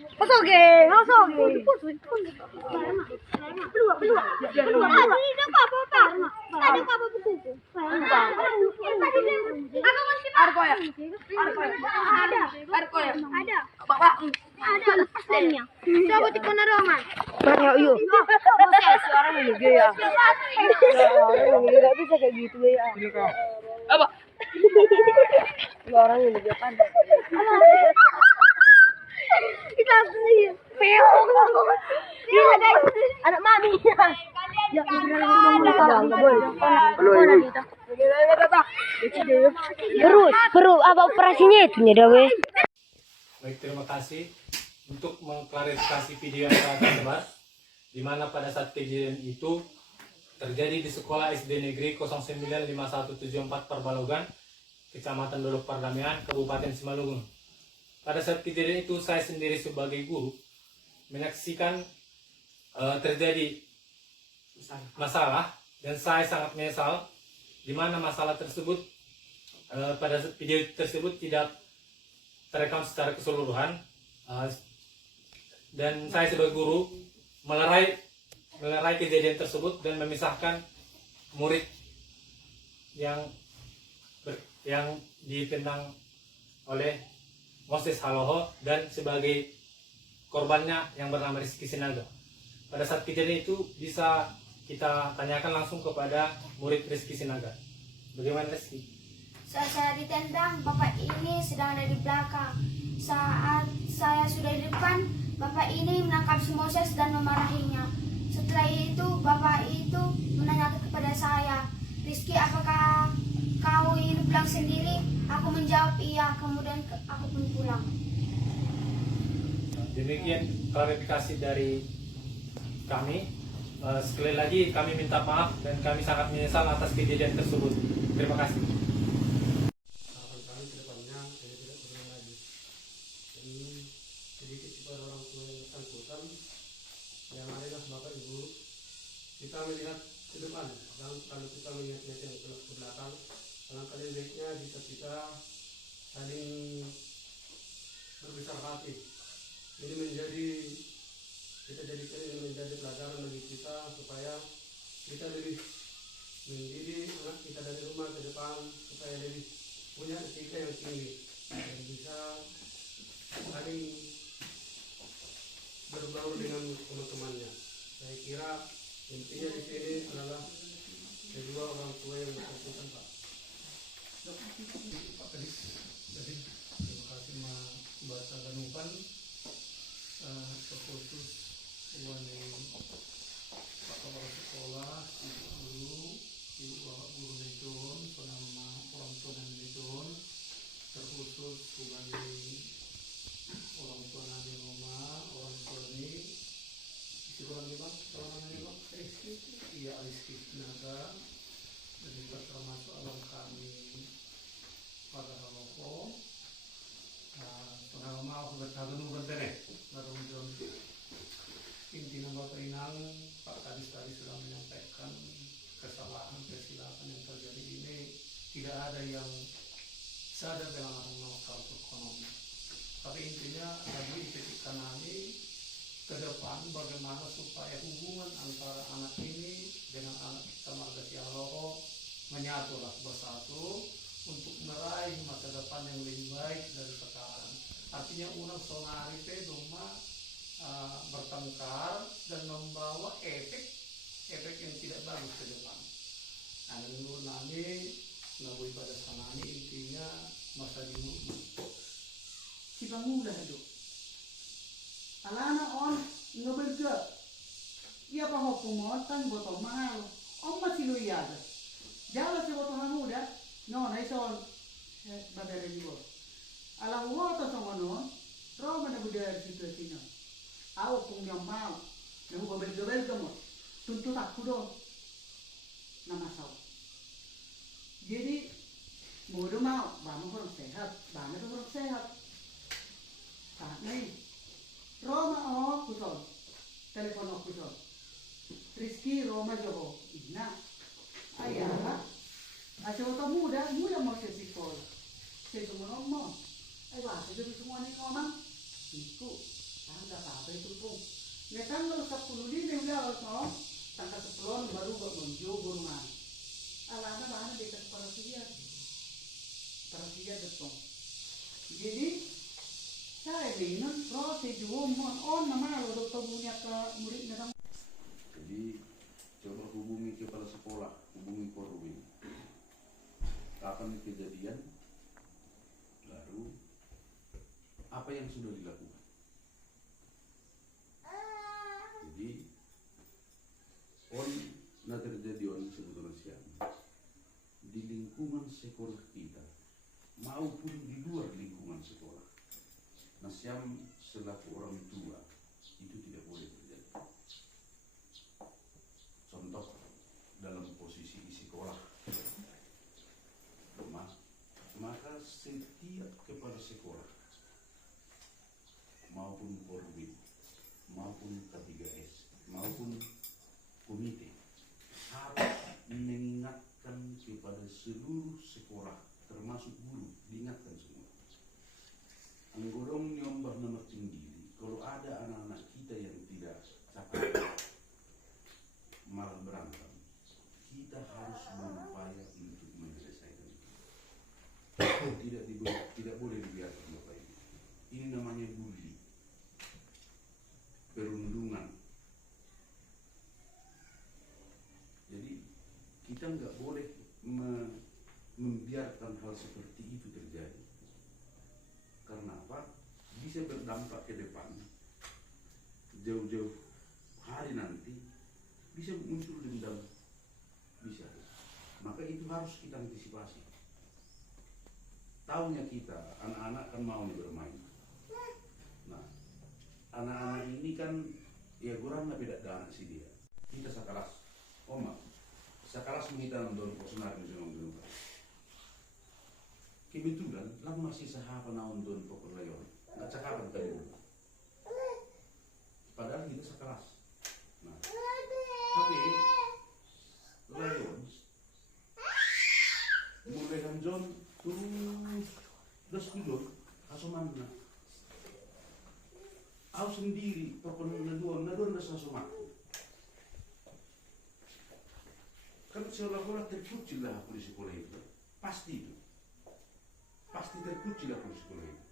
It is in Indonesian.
Oke, oke. Nggak bisa kayak gitu ya. Apa? Orang ini juga pandai. Kita sih. Anak mami. Ya, Terus apa operasinya itu nih, Dawe? Baik, terima kasih untuk mengklarifikasi video yang telah tersebar, di mana pada saat kejadian itu terjadi di sekolah SD Negeri 095174 Perbalogan, Kecamatan Dolok Pardamaian, Kabupaten Simalungun. Pada saat kejadian itu saya sendiri sebagai guru menyaksikan terjadi masalah, dan saya sangat menyesal di mana masalah tersebut pada video tersebut tidak terekam secara keseluruhan, dan saya sebagai guru melerai kejadian tersebut dan memisahkan murid yang ditendang oleh Moses Haloho dan sebagai korbannya yang bernama Rizky Sinaga. Pada saat kejadian itu bisa kita tanyakan langsung kepada murid Rizky Sinaga. Bagaimana Rizky? Saat saya ditendang, bapak ini sedang ada di belakang. Saat saya sudah di depan, bapak ini menangkap si Moses dan memarahinya. Setelah itu, bapak itu menanyakan kepada saya, Rizky, apakah kau ingin pulang sendiri? Aku menjawab iya, kemudian aku pun pulang. Demikian klarifikasi dari kami. Sekali lagi kami minta maaf dan kami sangat menyesal atas kejadian tersebut. Terima kasih. Harapan kami ke depannya ini tidak berulang lagi. Ini sedikit kepada orang tua yang bersangkutan, yang adalah bapak ibu, kita melihat ke depan. Dan kalau kita melihat yang ke belakang, alangkah lebih baiknya jika kita saling berbesar hati. Ini kita jadikan ini menjadi pelajaran bagi kita supaya kita lebih mendidik anak kita dari rumah ke depan, supaya lebih punya etika yang tinggi dan bisa saling berbaur dengan teman-temannya. Saya kira intinya di sini adalah kedua orang tua yang bersangkutan, Pak. Pak Kadis, terima kasih Mbak Saganupan, terkhusus wani Pak Kepala Sekolah, Ibu Guru, Ibu Bapak Guru Lidun, penama orang tua dan Lidun, terkhusus sebagai orang tua Nabi Roma, orang tua ini, isi kurang lima, orang Rizky, iya Rizky Naga, dan juga termasuk alam kami pada Haloko. Penama maaf bertahan bentere, baru menjawab. Intinya Bapak Inang, Pak Kadis tadi sudah menyampaikan kesalahan, kesilapan yang terjadi ini tidak ada yang sadar dengan masalah ekonomi. Tapi intinya lagi titik kanani ke depan bagaimana supaya hubungan antara anak ini dengan anak kita Marga Sialoho menyatulah bersatu untuk meraih masa depan yang lebih baik dari sekarang. Artinya unang sonari itu cuma bertengkar dan membawa efek yang tidak bagus ke depan. Nah, menurut kami nabui pada sana ini intinya masa dulu. Si bangulah itu. Alana on ngeberga. Ia paho pumotan botol mahal. Om masih lu iya. Jalan si botol muda. No, naison badare di bawah. Alang wato sama non. Roma na budaya situasinya. Aku pun yang mau, nahu gobel kamu, tuntut aku dong, nama saw. Jadi, muda mau, bangun orang sehat, bangun orang sehat. Saat ini, Roma kusol, telepon kusol, Rizky Roma Joho, ina, ayah, asal waktu muda mau sekolah, saya semua ngomong, ayo, jadi semua ini ngomong, itu. Ya tanggal 10 ini udah no, tanggal 10 baru menuju rumah. Alana dekat Parasia depan. Jadi saya ingin prosedur on nama lo dokter punya ke muridnya. Jadi coba hubungi kepala sekolah, hubungi Korwin. Kapan kejadian? Lalu apa yang sudah dilakukan? Jadi na terjadi sebetulnya siapa di lingkungan sekolah kita maupun di luar lingkungan sekolah. Nah, siam selaku orang tua itu tidak boleh terjadi. Contoh dalam posisi di sekolah, maka setiap kepala sekolah maupun Korwin maupun K3S maupun komite harus mengingatkan kepada seluruh sekolah termasuk guru, diingatkan semua. Anggodong nyombah nama tinggi, kalau ada anak-anak kita yang tidak cakap malah berantem, kita harus berupaya untuk menyelesaikan itu. Tidak boleh dibiarkan Bapak Ibu. Ini namanya bully, perundungan. Jadi kita nggak boleh membiarkan hal seperti itu terjadi. Karena apa? Bisa berdampak ke depan. Jauh-jauh hari nanti bisa muncul dendam. Bisa. Maka itu harus kita antisipasi. Tahunya kita, anak-anak kan mau bermain. Nah, anak-anak ini kan ya kurang beda dengan si dia. Kita sekelas, Oma, sekelas kita nonton Kosenar di sana. Kebetulan, lang masih sahabat nonton Pokok Layon, nggak cakapan tadi dulu. Padahal kita sekelas. Nah, tapi Layon mulai John terus kudus asomana. Aku sendiri pokoknya naduan dah sasomaku. Kan seolah-olah terkucil lah aku di sekolah itu, pasti itu. Pasti terkucil aku di sekolah itu.